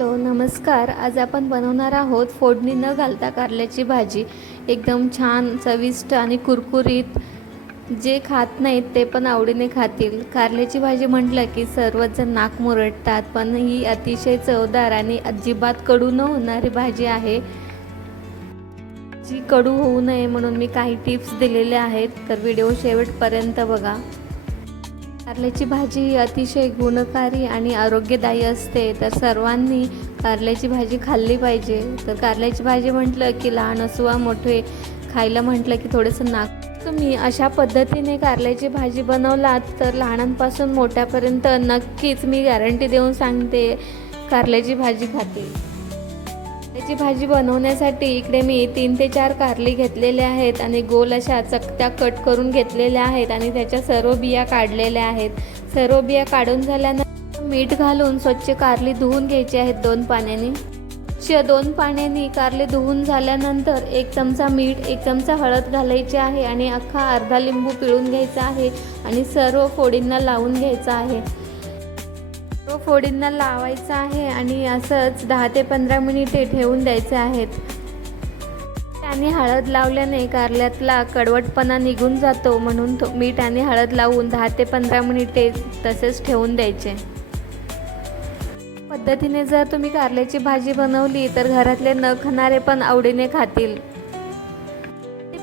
Hello नमस्कार. आज आपण बनवणार आहोत फोडणी न घालता कारल्याची भाजी. एकदम छान चविष्ट आणि कुरकुरीत. जे खात नाहीत ते पण आवडीने खातील. कारल्याची भाजी म्हटलं की सर्वच जण नाक मुरडतात, पण ही अतिशय चवदार आणि अजिबात कडू न होणारी भाजी आहे. जी कडू होऊ नये म्हणून मी काही टिप्स दिलेल्या आहेत, तर व्हिडिओ शेवटपर्यंत बघा. कारल्याची भाजी ही अतिशय गुणकारी आणि आरोग्यदायी असते, तर सर्वांनी कारल्याची भाजी खाल्ली पाहिजे. तर कारल्याची भाजी म्हटलं की लहान असो वा मोठे, खायला म्हटलं की थोडंसं नाक. तुम्ही अशा पद्धतीने कारल्याची भाजी बनवलात तर लहानांपासून मोठ्यापर्यंत नक्कीच मी गॅरंटी देऊन सांगते कारल्याची भाजी खातील. कारल्याची भाजी बनवण्यासाठी इकडे मी 3 ते 4 कारली घेतलेले आहेत आणि गोल अशा चकत्या कट करून घेतलेल्या आहेत आणि त्याच्या सर्व बिया काढलेल्या आहेत. सर्व बिया काढून झाल्यानंतर मीठ घालून स्वच्छ कारली धुवून घ्यायची आहेत 2 पाण्याने. 2 पाण्याने कारले धुवून झाल्यानंतर 1 चमचा मीठ, 1 चमचा हळद घालायची आहे आणि अख्खा अर्धा लिंबू पिळून घ्यायचा आहे आणि सर्व फोडींना लावून घ्यायचा आहे. फोडींना लावायचं आहे आणि असंच 10 ते 15 मिनिटे ठेवून द्यायचे आहेत. आणि हळद लावल्याने कारल्यातला कडवटपणा निघून जातो, म्हणून मीठ आणि हळद लावून 10 ते 15 मिनिटे तसेच ठेवून द्यायचे. पद्धतीने जर तुम्ही कारल्याची भाजी बनवली तर घरातले न खाणारे पण आवडीने खातील.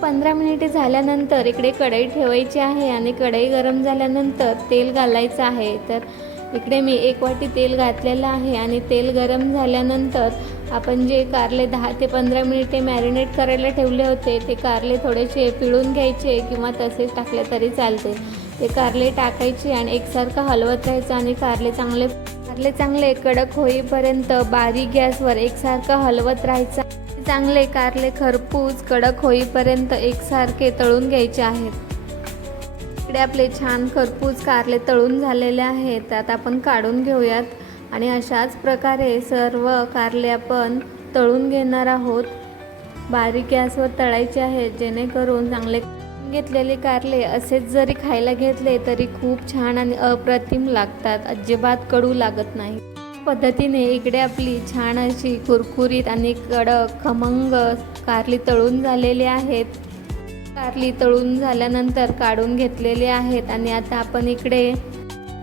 15 मिनिटे झाल्यानंतर इकडे कढई ठेवायची आहे आणि कढई गरम झाल्यानंतर तेल घालायचं आहे. तर इकडे मी 1 वाटी तेल घातलेलं आहे आणि तेल गरम झाल्यानंतर आपण जे कारले 10 ते 15 मिनिटे मॅरिनेट करायला ठेवले होते ते कारले थोडेसे पिळून घ्यायचे किंवा तसेच टाकले तरी चालते. ते कारले टाकायचे आणि एकसारखं हलवत राहायचं आणि कारले चांगले कडक होईपर्यंत बारीक गॅसवर एकसारखं हलवत राहायचं. चांगले कारले खरपूस कडक होईपर्यंत एकसारखे तळून घ्यायचे आहेत. इकडे आपले छान खरपूस कारले तळून झालेले आहेत. आता आपण काढून घेऊयात आणि अशाच प्रकारे सर्व कारले आपण तळून घेणार आहोत. बारीक गॅसवर तळायचे आहेत, जेणेकरून चांगले घेतलेले कारले असेच जरी खायला घेतले तरी खूप छान आणि अप्रतिम लागतात, अजिबात कडू लागत नाही. पद्धतीने इकडे आपली छान अशी कुरकुरीत आणि कडक खमंग कारली तळून झालेली आहेत. कारली तळून झाल्यानंतर काढून घेतलेले आहेत आणि आता आपण इकडे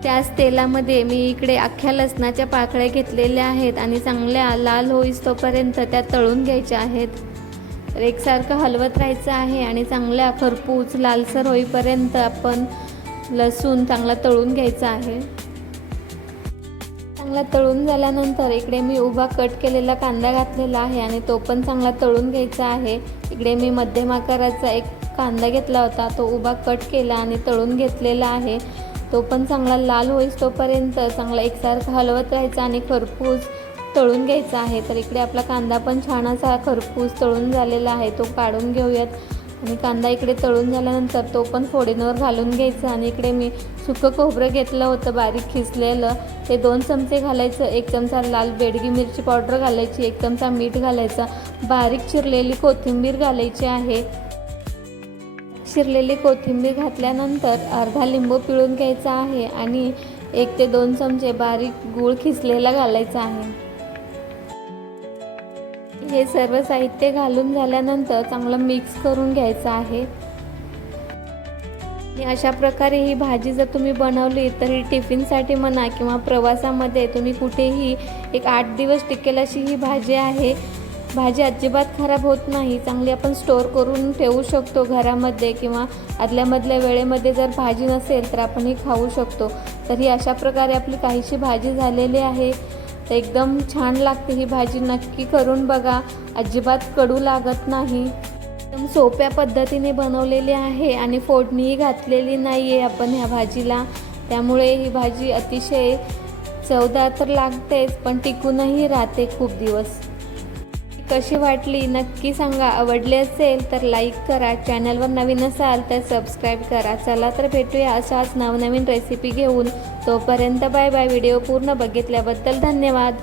त्याच तेलामध्ये मी इकडे अख्ख्या लसणाच्या पाकळ्या घेतलेल्या आहेत आणि चांगल्या लाल होईस्तोपर्यंत त्या तळून घ्यायच्या आहेत. तर एकसारखं हलवत राहायचं आहे आणि चांगल्या खरपूस लालसर होईपर्यंत आपण लसूण चांगला तळून घ्यायचा आहे. चांगला तळून झाल्यानंतर इकडे मी उभा कट केलेला कांदा घातलेला आहे आणि तो पण चांगला तळून घ्यायचा आहे. इकडे मी मध्यम आकाराचा एक कांदा घेतला होता, तो उभा कट केला आणि तळून घेतलेला आहे. तो पण चांगला लाल होईस्तोपर्यंत चांगला एकसारखं हलवत राहायचा आणि खरपूस तळून घ्यायचा आहे. तर इकडे आपला कांदा पण छान असा खरपूस तळून झालेला आहे, तो काढून घेऊयात. आणि कांदा इकडे तळून झाल्यानंतर तो पण फोडींवर घालून घ्यायचा आणि इकडे मी सुकं खोबरं घेतलं होतं बारीक खिसलेलं, ते 2 चमचे घालायचं. 1 चमचा लाल बेडगी मिरची पावडर घालायची, 1 चमचा मीठ घालायचा, बारीक चिरलेली कोथिंबीर घालायची आहे. चिरलेली कोथिंबीर घातल्यानंतर अर्धा लिंबू पिळून घ्यायचा आहे आणि 1 ते 2 चमचे बारीक गूळ खिसलेला घालायचा आहे. हे सर्व साहित्य घालून झाल्यानंतर चांगलं मिक्स करून घ्यायचं आहे. आणि अशा प्रकारे ही भाजी जर तुम्ही बनवली तर ही टिफिनसाठी म्हणा किंवा प्रवासामध्ये तुम्ही कुठेही एक 8 दिवस टिकेल अशी ही भाजी आहे. भाजी अजिबात खराब होत नाही, चांगली आपण स्टोअर करून ठेवू शकतो घरामध्ये किंवा आदल्यामधल्या वेळेमध्ये जर भाजी नसेल तर आपण ही खाऊ शकतो. तर ही अशा प्रकारे आपली काहीशी भाजी झालेली आहे. तर एकदम छान लागते ही भाजी, नक्की करून बघा, अजिबात कडू लागत नाही. एकदम सोप्या पद्धतीने बनवलेली आहे आणि फोडणीही घातलेली नाही आहे आपण ह्या भाजीला, त्यामुळे ही भाजी अतिशय चवदार तर लागतेच पण टिकूनही राहते खूप दिवस. कशी वाटली नक्की सांगा. आवडली असेल तर लाईक करा, चॅनलवर नवीन असाल तर सबस्क्राईब करा. चला तर भेटूया अशाच नवनवीन रेसिपी घेऊन. तोपर्यंत बाय बाय. व्हिडिओ पूर्ण बघितल्याबद्दल धन्यवाद.